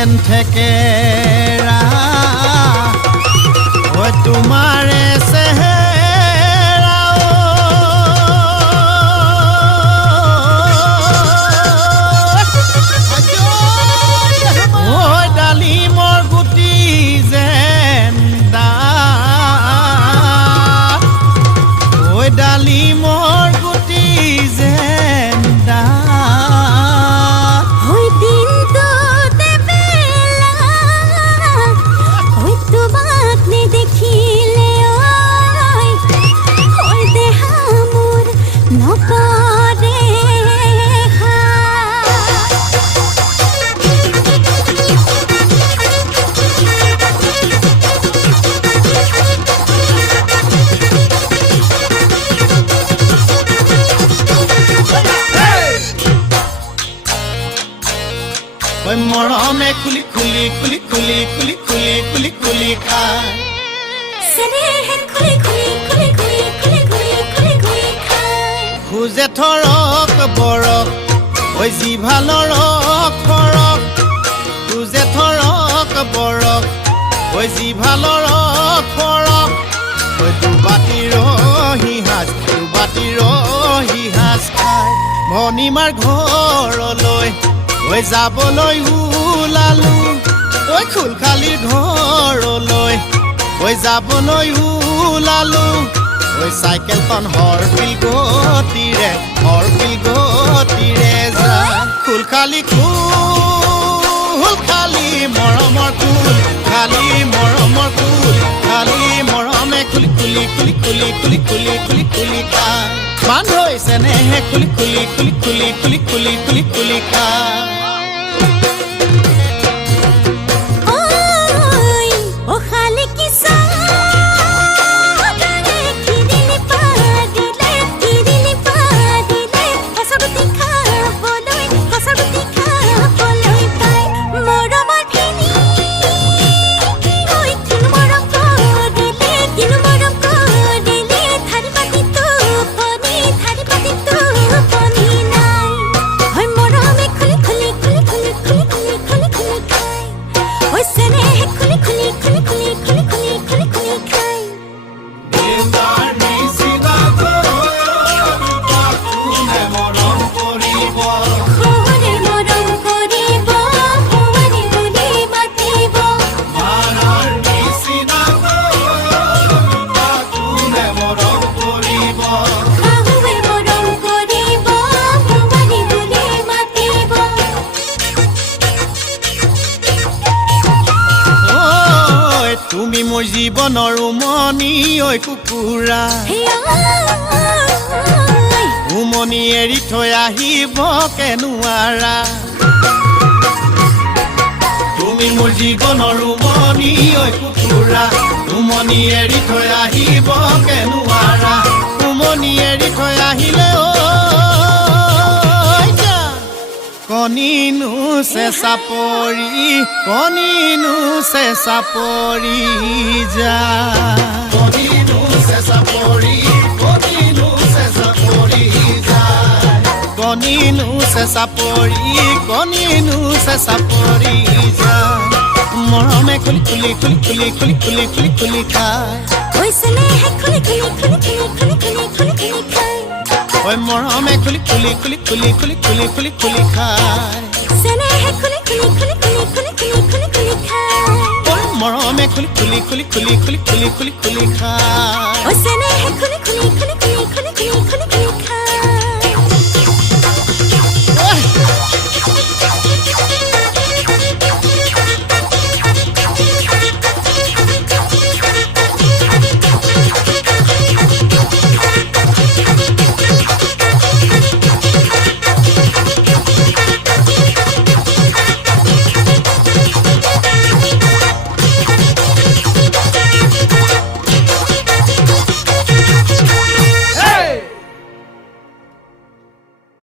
যেন থেকেৰা ঐ তোমাৰে চেহেৰা ঐ ডালিমৰ গুটি যেন ডাঠ ঐ ডালিমৰ গুটি যেন ডাঠ ওই দিনটো দেবেলা ওই তোমাক নেদেখিলে ওই দেহা মোৰ নকৰে ঐ মৰমে খুলি খুলি খুলি খুলি খুলি খুলি খুলি খুলি খায় চেনেহে খুলি খুলি খুলি খুলি খুলি খুলি খুলি খুলি খায় খোজে থৰক বৰক ঐ জিভালৰ খৰক খোজে থৰক বৰক ঐ জিভালৰ খৰক ঐ দুবাটিৰ সিহাজ খায় ভনীমাৰ ঘৰলৈ ঐ যাবলৈ ওলালো ঐ খুলখালিৰ ঘৰলৈ ঐ যাবলৈ ওলালো ঐ চাইকেলখন হৰপিল গতিৰে যায় খুলখালি খালি মৰমৰ কুল খালি মৰমৰ কুল খালি মৰমে খুলি খুলি খুলি খুলি খুলি খুলি খুলি খুলি খায় মান হৈছে নেহে খুলি খুলি খুলি খুলি খুলি খুলি খুলি খুলি খায় ও খালি কিসা কিরিনি পাদিলে কসরতি খাবলৈ পাই মৰমৰ খিনি ওই কিনো মৰম কৰিলে থাৰি পাতি টোপনি নাই হয় মৰমে খুলি খুলি খুলি খুলি খুলি খুলি খুলি খুলি খাই ওই চেনেহে খুলি খুলি খুলি খুলি খুলি খুলি খুলি খুলি খাই খোৱাৰে মৰম কৰিব খোৱাৰে বুলি মাতিব শাহুৱে মৰম কৰিব খোৱাৰে বুলি মাতিব ঐ তুমি মোৰ জীৱনৰ উমনি ঐ কুকুৰা উমনি এৰি থৈ আহিব কেনুৱাৰা তুমি মোৰ জীৱনৰ উমনি ঐ কুকুৰা উমনি এৰি থৈ আহিব কেনুৱাৰা উমনি এৰি থৈ আহিলে ঐ জান কণিনো চেঁচা পৰি যায় কণিনো চেঁচা পৰি যায় মৰমে খুলি খুলি খুলি খুলি খুলি খুলি খুলি খুলি খায় ওই চেনেহে খুলি খুলি খুলি খুলি খুলি খুলি খুলি খুলি খাই ঐ মৰমে খুলি খুলি খুলি খুলি খুলি খুলি খুলি খুলি খায় চেনেহে খুলি খুলি খুলি খুলি খুলি খুলি খুলি খুলি খাই ঐ মৰমে খুলি খুলি খুলি খুলি খুলি খুলি খুলি খুলি খায় ওই চেনেহে খুলি খুলি খুলি খুলি খুলি খুলি খুলি খুলি খাই